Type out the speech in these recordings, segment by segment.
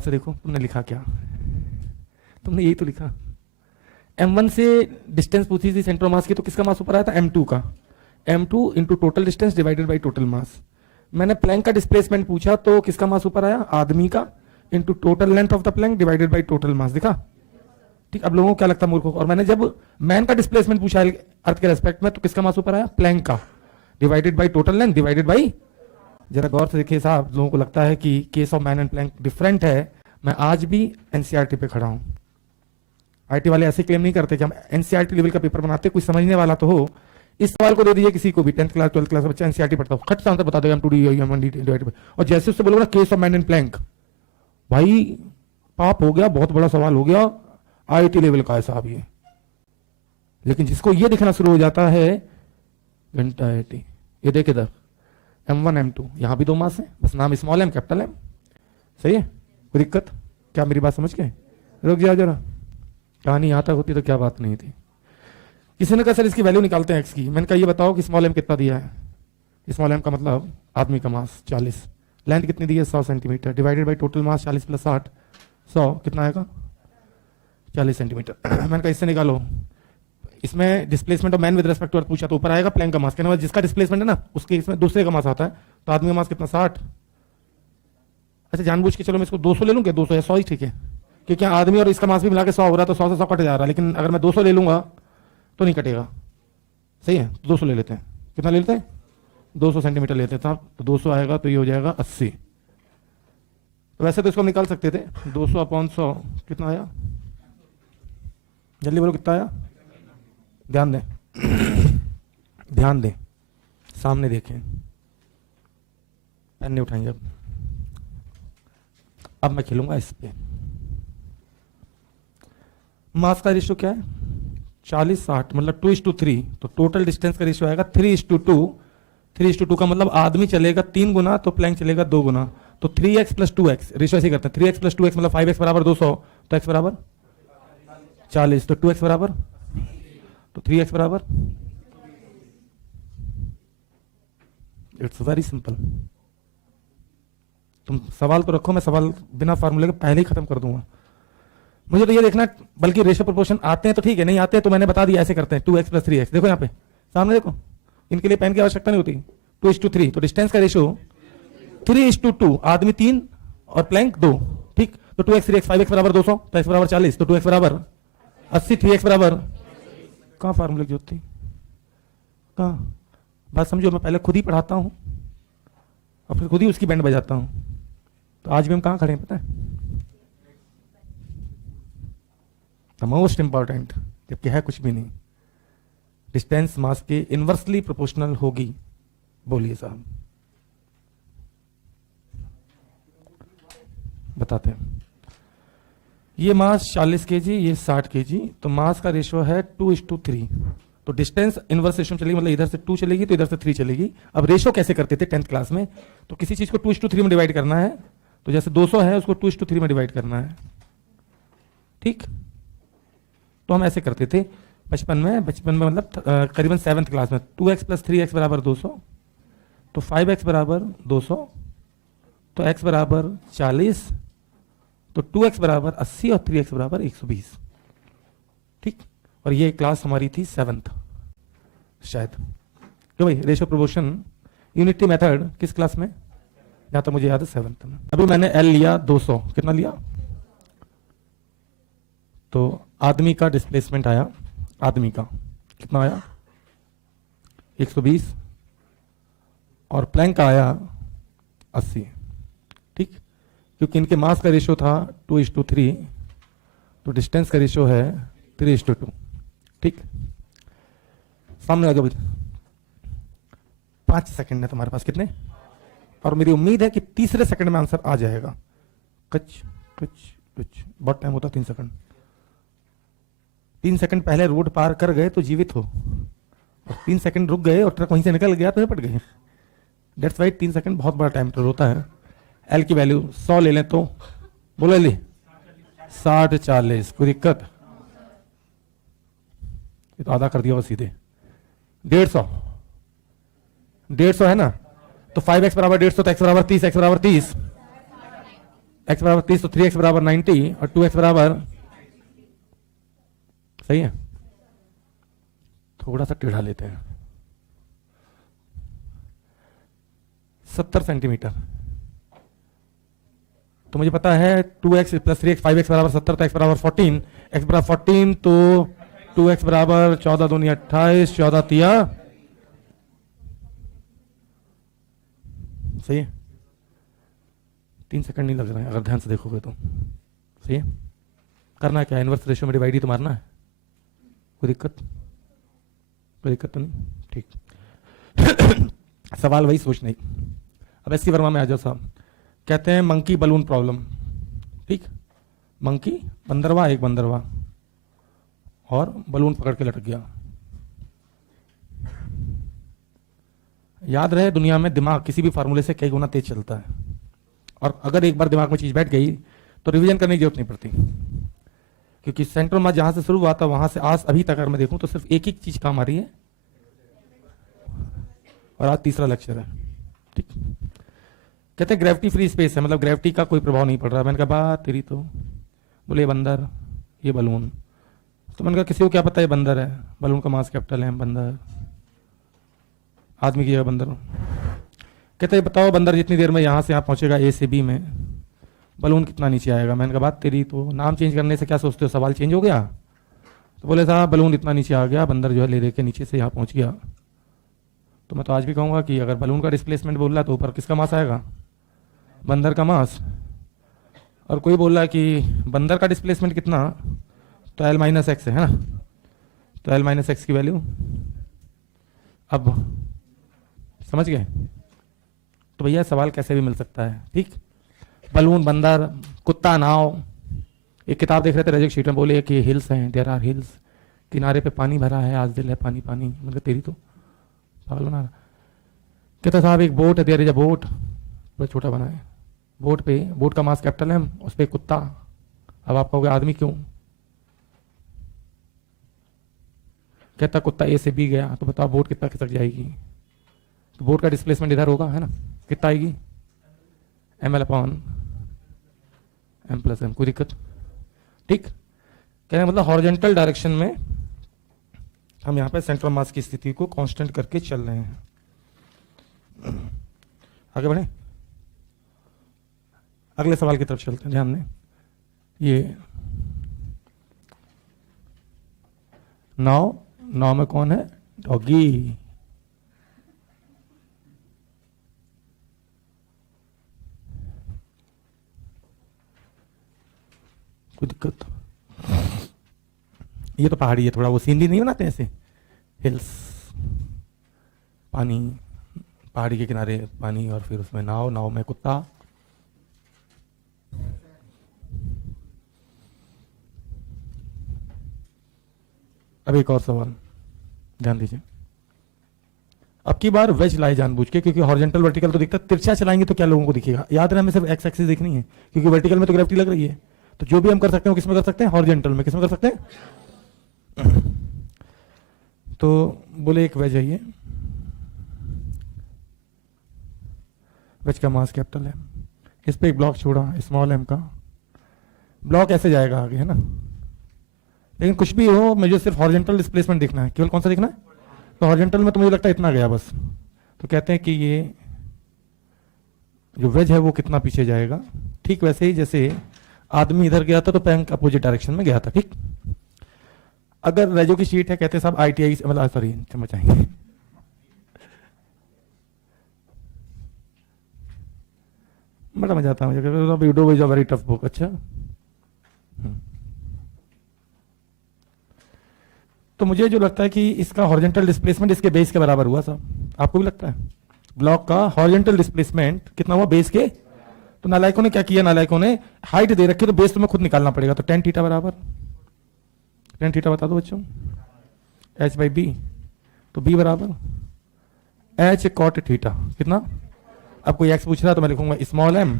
से देखो तुमने लिखा क्या, तुमने यही तो लिखा। m1 से डिस्टेंस पूछी थी सेंटर ऑफ मास की, तो किसका मास ऊपर आया था, m2 का। m2 into total distance divided by total mass. मैंने प्लैंक का डिस्प्लेसमेंट पूछा तो किसका मास ऊपर आया, आदमी का, into total length of the plank divided by total mass. देखा, ठीक। अब लोगों को क्या लगता है मूर्खों को, और मैंने जब मैन का डिस्प्लेसमेंट पूछा अर्थ के रेस्पेक्ट में, तो किसका मास ऊपर आया, प्लैंक का, divided by total length divided by. जरा गौर से देखिए साहब, लोगों को लगता है कि case of man and plank different है। मैं आज भी एनसीईआरटी पे खड़ा हूं। आईटी वाले ऐसे क्लेम नहीं करते कि हम एनसीईआरटी लेवल का पेपर बनाते, कोई समझने वाला तो हो। इस सवाल को दे दीजिए किसी को भी, 10th क्लास 12th क्लास का बच्चा एनसीईआरटी पढ़ता हो, खट से आंसर बता देगा m2d m1d डिवाइडेड बाई। और जैसे उससे बोलोगे ना case of man and plank, भाई पाप हो गया, बहुत बड़ा सवाल हो गया, आईटी लेवल का है साहब ये। लेकिन जिसको ये दिखना शुरू हो जाता है घंटा आईटी, ये देख इधर m1 m2, यहां भी दो मास है, बस नाम स्मॉल m कैपिटल m, सही है, कोई दिक्कत क्या, मेरी बात समझ गए? रुक जाओ जरा, कहानी यहां तक होती तो क्या बात नहीं थी। किसी ने कहा सर इसकी वैल्यू निकालते हैं x की। मैंने कहा ये बताओ कि स्मॉल m कितना दिया है। स्मॉल m का मतलब आदमी का मास 40, लेंथ कितनी दी है 100 centimetre, divided by total mass 40 plus 60, 100 कितना आएगा 40 सेंटीमीटर। मैंने कहा इससे निकालो, इसमें displacement of man with respect to earth पूछा, तो ऊपर आएगा प्लैंक का मास, कहने वाला जिसका डिस्प्लेसमेंट है ना उसके इसमें दूसरे का मास आता है, तो आदमी का मास कितना 60। अच्छा जानबूझ के चलो मैं इसको 200 ले लूँ क्या, 200 या 100 ही ठीक है, क्योंकि आदमी और इसका मास भी मिला के 100 हो रहा है, तो 100 से 100 कट जा रहा है। लेकिन अगर मैं 200 ले लूंगा तो नहीं कटेगा, सही है, 200 ले लेते हैं। कितना ले लेते हैं, 200 सेंटीमीटर लेते हैं, तो 200 आएगा तो ये हो जाएगा 80। तो वैसे तो इसको निकाल सकते थे, 200 अपॉन 100 कितना आया, जल्दी बोलो कितना आया, ध्यान दें ध्यान दें, सामने देखें, पेन नहीं उठाएंगे। अब मैं खेलूंगा इस पे। मास का रेशियो क्या है 40-60, मतलब 2:3, तो टोटल डिस्टेंस का रेशियो आएगा 3:2। 3:2 का मतलब आदमी चलेगा 3 गुना तो प्लैंक चलेगा 2 गुना, तो 3x + 2x रेशियो ऐसे करते हैं, 3x + 2x मतलब 5x बराबर 200, तो x बराबर 40, तो 2x बराबर, तो 3x बराबर, इट्स वेरी सिंपल। तुम सवाल तो रखो, मैं सवाल बिना फार्मूले के पहले ही खत्म कर दूंगा। मुझे तो ये देखना, बल्कि रेशियो प्रोपोर्शन आते हैं तो ठीक है, नहीं आते हैं तो मैंने बता दिया ऐसे करते हैं, 2x + 3x। देखो यहाँ पे सामने देखो, इनके लिए पेन की आवश्यकता नहीं होती, 2:3, तो डिस्टेंस का रेशियो 3:2, आदमी 3 और प्लैंक 2, ठीक, तो 2x 3x 5x बराबर 200, तो x बराबर 40, तो 2x बराबर 80, 3x बराबर, कहाँ फार्मूले की जरूरत थी, कहाँ, बात समझो, मैं पहले खुद ही पढ़ाता हूँ और फिर खुद ही उसकी बैंड बजाता हूँ। तो आज भी हम कहाँ खड़े हैं पता है, द मोस्ट इंपॉर्टेंट, जबकि है कुछ भी नहीं, डिस्टेंस मास के इनवर्सली प्रोपोर्शनल होगी। बोलिए साहब, बताते हैं। ये मास 40 kg, ये 60 kg, तो मास का रेशियो है 2:3, तो डिस्टेंस इनवर्स रेशियो चलेगी, मतलब इधर से 2 चलेगी तो इधर से 3 चलेगी। अब रेशियो कैसे करते थे 10th क्लास में, तो किसी चीज को 2:3 में डिवाइड करना है, तो जैसे 200 है उसको 2:3 में डिवाइड करना है, ठीक। तो हम ऐसे करते थे बचपन में मतलब करीबन 7th क्लास में, 2x + 3x बराबर 200, तो 5x बराबर 200, तो x बराबर 40, तो 2x बराबर 80 और 3x बराबर 120, ठीक। और ये क्लास हमारी थी 7th शायद, क्यों भाई, रेशियो प्रोपोर्शन यूनिटी मेथड किस क्लास में, जहां तक मुझे याद है 7th में। अभी मैंने L लिया 200, कितना लिया, तो आदमी का डिस्प्लेसमेंट आया, आदमी का कितना आया 120, और प्लैंक का आया 80, ठीक, क्योंकि इनके मास का रेशियो था 2:3, तो डिस्टेंस का रेशियो है 3:2, ठीक। सामने आ जाओ, 5 सेकंड है तुम्हारे पास, कितने, और मेरी उम्मीद है कि तीसरे सेकंड में आंसर आ जाएगा। कुछ कुछ कुछ बहुत टाइम होता 3 सेकंड, 3 सेकंड पहले रोड पार कर गए तो जीवित हो, और 3 सेकंड रुक गए और ट्रक वहीं से निकल गया तो निपट गए। डेट्स वाइट 3 सेकंड बहुत बड़ा टाइम तो होता है। एल की वैल्यू 100 ले लें तो बोलो ले 60-40, कोई दिक्कत, ये तो आधा कर दिया वो सीधे 150 है ना, तो 5x बराबर 150, तो x बराबर 30, x बराबर 30, x बराबर 30 तो 3x बराबर 90 और 2x बराबर, सही है, थोड़ा सा टेढ़ा लेते हैं, 70 सेंटीमीटर। तो मुझे पता है 2x प्लस 3x 5x बराबर 70, तो x बराबर 14, x बराबर 14 तो 2x बराबर 14 दूनी 28, 14 तिया, सही है, 3 सेकंड नहीं लग रहे हैं अगर ध्यान से देखोगे तो, सही है। करना क्या है, इनवर्स रेशियो में डिवाइड ही तो मारना है, कोई दिक्कत, कोई दिक्कत तो नहीं, ठीक। सवाल वही सोच नहीं। अब एस सी वर्मा में आ जाओ साहब, कहते हैं मंकी बलून प्रॉब्लम, ठीक, मंकी बंदरवा, एक बंदरवा और बलून पकड़ के लटक गया। याद रहे दुनिया में दिमाग किसी भी फार्मूले से कई गुना तेज चलता है, और अगर एक बार दिमाग में चीज बैठ गई तो रिवीजन करने की जरूरत नहीं पड़ती, क्योंकि सेंट्रल मास जहां से शुरू हुआ था वहां से आज अभी तक अगर मैं देखूं तो सिर्फ एक ही चीज काम आ रही है, और आज तीसरा लेक्चर है, ठीक। कहते हैं ग्रेविटी फ्री स्पेस है, मतलब ग्रेविटी का कोई प्रभाव नहीं पड़ रहा। मैंने कहा बात तेरी, तो बोले बंदर, ये बलून, तो मैंने कहा किसी को क्या पता ये बंदर है, बलून का मास कैपिटल है, बंदर आदमी की जगह बंदर। कहते हैं बताओ बंदर जितनी देर में यहाँ से यहाँ पहुंचेगा ए से बी में, बलून कितना नीचे आएगा। मैंने कहा बात तेरी, तो नाम चेंज करने से क्या सोचते हो, सवाल चेंज हो गया। तो बोले साहब बलून इतना नीचे आ गया, बंदर जो है ले दे के नीचे से यहाँ पहुंच गया। तो मैं तो आज भी कहूँगा कि अगर बलून का डिस्प्लेसमेंट बोल रहा है तो ऊपर किसका मास आएगा, बंदर का मास। और कोई बोल रहा है कि बंदर का डिस्प्लेसमेंट कितना, तो एल माइनस एक्स है ना, तो एल माइनस एक्स की वैल्यू, अब समझ गए। तो भैया सवाल कैसे भी मिल सकता है, ठीक। बलून, बंदर, कुत्ता, नाव। एक किताब देख रहे थे रजक शीट में, बोले कि हिल्स हैं, देयर आर हिल्स, किनारे पे पानी भरा है, आज दिल है पानी पानी, मतलब तेरी तो पागल बना रहा। कहता साहब एक बोट है, देयर इज अ बोट, बड़ा छोटा बना है, बोट पे, बोट का मास कैपिटल है, उस पर कुत्ता। अब आप कहोगे आदमी क्यों, कहता कुत्ता ए से बी गया, तो बताओ बोट कितना खिसक जाएगी, तो बोट का डिस्प्लेसमेंट इधर होगा, है ना, कितना आएगी, M L upon M plus M, कोई दिक्कत, ठीक। कहने मतलब हॉरिजॉन्टल डायरेक्शन में हम यहाँ पे सेंट्रल मास की स्थिति को कांस्टेंट करके चल रहे हैं। आगे बढ़े, अगले सवाल की तरफ चलते हैं, ध्यान दें। ये नाव में कौन है, डॉगी। कोई दिक्कत, ये तो पहाड़ी है, थोड़ा वो सीनरी नहीं बनाते ऐसे, हिल्स, पानी, पहाड़ी के किनारे पानी, और फिर उसमें नाव में कुत्ता। अब एक और सवाल ध्यान दीजिए, अब की बार वेज लाए जानबूझ के, क्योंकि हॉरिजॉन्टल वर्टिकल तो दिखता है, तिरछा चलाएंगे तो क्या लोगों को दिखेगा, याद रहे हमें सिर्फ एक्स एक्सिस देखनी है, क्योंकि वर्टिकल में तो ग्रेविटी लग रही है, तो जो भी हम कर सकते हैं वो किसमें कर सकते हैं, हॉरिजॉन्टल में। किसमें कर सकते हैं, तो बोले एक वेज है, ये वेज का मास कैपिटल है, इस पे एक ब्लॉक छोड़ा स्मॉल एम का, ब्लॉक ऐसे जाएगा आगे, है ना। लेकिन कुछ भी हो, मुझे सिर्फ हॉरिजॉन्टल डिस्प्लेसमेंट देखना है, केवल कौन सा देखना है, तो हॉरिजॉन्टल में तो मुझे लगता है इतना गया बस। तो कहते हैं कि ये जो वेज है वो कितना पीछे जाएगा, ठीक वैसे ही जैसे आदमी इधर गया था तो पैंक अपोजिट डायरेक्शन में गया था, ठीक। अगर रेजो की शीट है, कहते हैं साहब ITI, मतलब सॉरी समझ आएंगे, बड़ा मजा आता है मुझे, video is a very tough book. अच्छा, तो मुझे जो लगता है कि इसका हॉरिजॉन्टल डिस्प्लेसमेंट इसके बेस के बराबर हुआ साहब, आपको भी लगता है ब्लॉक का हॉरिजॉन्टल डिस्प्लेसमेंट कितना हुआ, बेस के। तो नालायकों ने क्या किया, नालायकों ने हाइट दे रखी, तो बेस तुम्हें खुद निकालना पड़ेगा, तो tan थीटा बराबर, tan थीटा बता दो बच्चों, h बाई बी, तो b बराबर h cot थीटा, कितना। अब कोई x पूछ रहा तो मैं लिखूंगा स्मॉल m,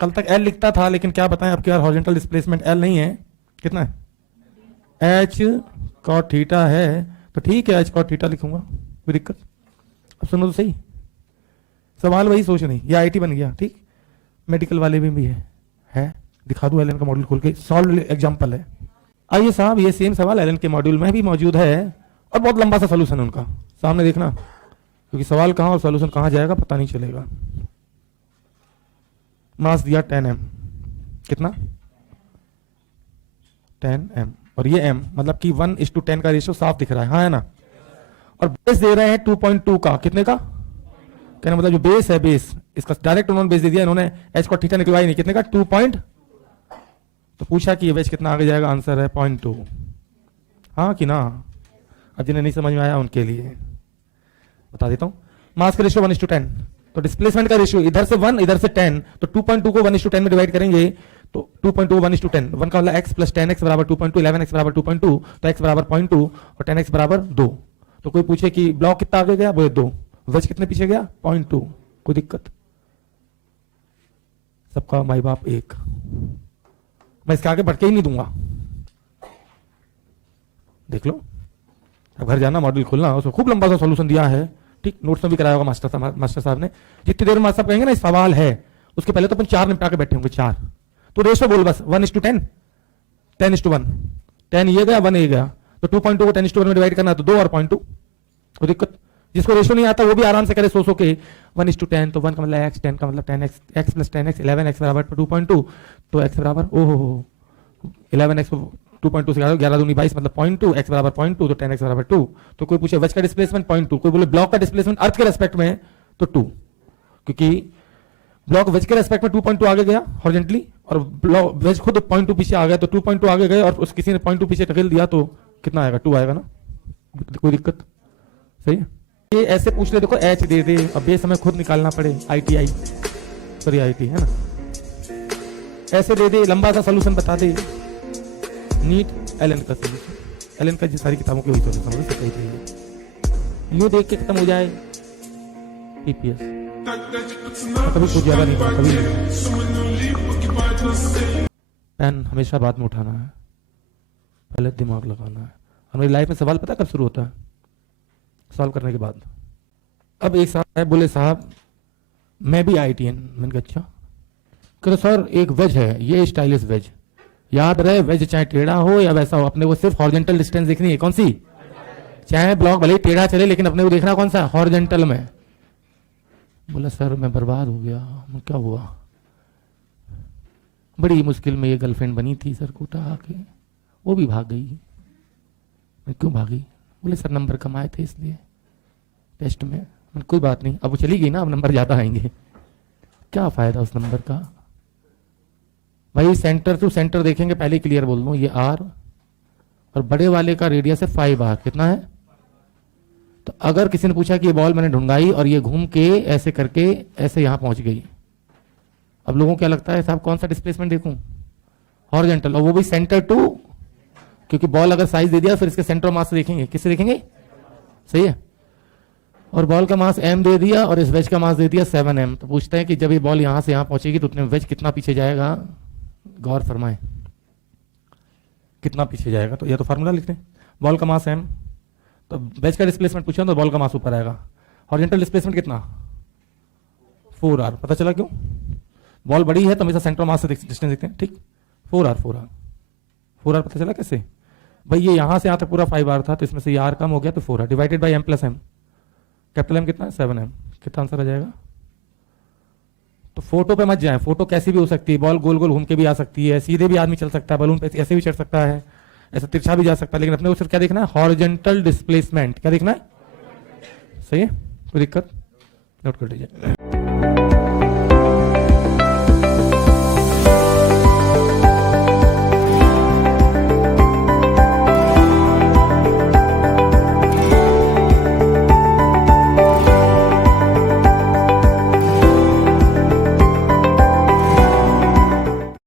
कल तक l लिखता था, लेकिन क्या बताएं अब क्या हॉरिजॉन्टल डिस्प्लेसमेंट l नहीं है, कितना है, h cot थीटा है, तो ठीक है h cot थीटा लिखूंगा, कोई दिक्कत। अब सुनो तो सही, सवाल वही सोच नहीं, ये IIT बन गया, ठीक, मेडिकल वाले में भी है। है, दिखा दूं एलन का मॉड्यूल खोल के, सॉल्व एग्जांपल है। आइए साहब, ये सेम सवाल एलन के मॉड्यूल में भी मौजूद है और बहुत लंबा सा सोल्यूशन उनका, सामने देखना, क्योंकि सवाल कहाँ और सोल्यूशन कहाँ जाएगा पता नहीं चलेगा। मास दिया 10m, कितना 10m, और ये m मतलब कि 1:10 का रेशियो साफ दिख रहा है, हाँ है ना। और बेस दे रहे हैं 2.2 का, कितने का, कहना मतलब जो बेस है, बेस इसका डायरेक्ट उन्होंने बेस दे दिया, इन्होंने h को थीटा निकलवाई नहीं, कितने का 2 पॉइंट, तो पूछा कि ये वेज कितना आगे जाएगा, आंसर है 0.2, हाँ कि ना। अब जिन्हें नहीं समझ में आया उनके लिए बता देता हूं। मास का रेशियो 1:10, तो डिस्प्लेसमेंट का रेशियो इधर से 1 इधर से 10, तो 2.2 को 1:10 में डिवाइड करेंगे तो 2.2 1:10, 1 का मतलब x प्लस 10x बराबर 2.2, 11x बराबर 2.2, तो x बराबर 0.2 और 10x बराबर 2। तो कोई पूछे कि ब्लॉक कितना आगे गया, बोले 2, वेज कितने पीछे गया 0.2, कोई दिक्कत, सबका माई बाप एक, मैं इसके आगे भटके ही नहीं दूंगा, देख लो। अब घर जाना मॉड्यूल खोलना, उसको खूब लंबा सा सॉल्यूशन दिया है, ठीक, नोट्स में भी कराया होगा मास्टर साहब ने। जितनी देर में मास्टर साहब कहेंगे ना सवाल है, उसके पहले तो अपन 4 निपटा के बैठे होंगे, 4, तो रेशो बोल बस 1:10, 10:1, 10 ये गया 1 ये गया, तो 2.2 को 10:1 में डिवाइड करना तो 2 और 0.2, कोई दिक्कत। जिसको रेशो नहीं आता वो भी आराम से करे, सो के 1:10, तो 1 का मतलब x, 10 का मतलब 10x, x plus 10x, 11x बराबर 2.2, तो x बराबर ओहो 11x 2.2 से 11 दूनी 22 मतलब 0.2, x बराबर 0.2, तो 10x बराबर 2। तो कोई पूछे वेज का डिस्प्लेसमेंट 0.2, कोई बोले ब्लॉक का डिस्प्लेसमेंट अर्थ के रेस्पेक्ट में तो 2, क्योंकि ब्लॉक वेज के रेस्पेक्ट में 2.2 आगे गया हॉरिजॉन्टली, और ब्लॉक वेज खुद 0.2 पीछे आ गया, तो 2.2 आगे गए और उस किसी ने 0.2 पीछे ढकेल दिया, तो कितना आएगा 2 आएगा ना, कोई दिक्कत, सही है। ये ऐसे पूछ ले, देखो एच दे दे, अब बेस हमें खुद निकालना पड़े, ITI सॉरी IT है ना, ऐसे दे दे, लंबा सा सोल्यूशन बता दे, नीट एलन का सोल्यूशन, एलन का जी सारी किताबों के वही सोल्यूशन होगा, सही चाहिए, यूं देख के खत्म हो जाए PPS, कभी कुछ ज्यादा नहीं था, कभी पेन हमेशा बाद में उठाना है, पहले दिमाग लगाना है। और मेरी लाइफ में सवाल पता कब शुरू होता है, सॉल्व करने के बाद। अब एक साहब है, बोले साहब मैं भी ITN, मैंने कहा अच्छा, कहते सर एक वेज है, ये स्टाइलिश वेज, याद रहे वेज चाहे टेढ़ा हो या वैसा हो, अपने को सिर्फ हॉरिजॉन्टल डिस्टेंस देखनी है, कौन सी, चाहे ब्लॉक भले ही टेढ़ा चले लेकिन अपने को देखना कौन सा, हॉरिजॉन्टल में। बोला सर मैं बर्बाद हो गया, क्या हुआ, बड़ी मुश्किल में ये गर्लफ्रेंड बनी थी सर, कोटा आके वो भी भाग गई। मैं क्यों भागी, बोले सर नंबर कम आए थे इसलिए टेस्ट में। कोई बात नहीं, अब वो चली गई ना, अब नंबर ज्यादा आएंगे, क्या फायदा उस नंबर का। भाई सेंटर टू सेंटर देखेंगे, पहले क्लियर बोल दूं, ये R और बड़े वाले का रेडियस है 5R, कितना है। तो अगर किसी ने पूछा कि ये बॉल मैंने ढूंढाई और ये घूम के ऐसे करके ऐसे यहां पहुंच गई, अब लोगों को क्या लगता है साहब कौन सा डिस्प्लेसमेंट देखूं, हॉरिजॉन्टल, और वो भी सेंटर टू, क्योंकि बॉल अगर साइज दे दिया फिर इसके सेंटर मास देखेंगे, किससे देखेंगे, सही है। और बॉल का मास m दे दिया और इस वेज का मास दे दिया 7m, तो पूछते हैं कि जब ये बॉल यहां से यहां पहुंचेगी तो उतने वेज कितना पीछे जाएगा, गौर फरमाए कितना पीछे जाएगा। तो ये तो फार्मूला लिख लें, बॉल का मास m, तो वेज का डिस्प्लेसमेंट पूछा तो बॉल का मास ऊपर आएगा, हॉरिजॉन्टल डिस्प्लेसमेंट कितना 4R, पता चला क्यों, बॉल बड़ी है तो हमेशा सेंटर मास से डिस्टेंस देखते हैं, ठीक, 4R पता चला कैसे, भाई ये यहां से यहां तक पूरा 5R था, तो इसमें से R कम हो गया तो 4R divided by m plus m, capital M कितना है 7m, कितना आंसर आ जाएगा। तो फोटो पे मत जाए, फोटो कैसी भी हो सकती है, बॉल गोल गोल घूम के भी आ सकती है, सीधे भी आदमी चल सकता है, बलून पे ऐसे भी चढ़ सकता है, ऐसा तिरछा भी जा सकता है, लेकिन अपने को सिर्फ क्या देखना है, हॉरिजॉन्टल डिस्प्लेसमेंट, क्या देखना है, सही है, कोई दिक्कत, नोट कर लीजिए।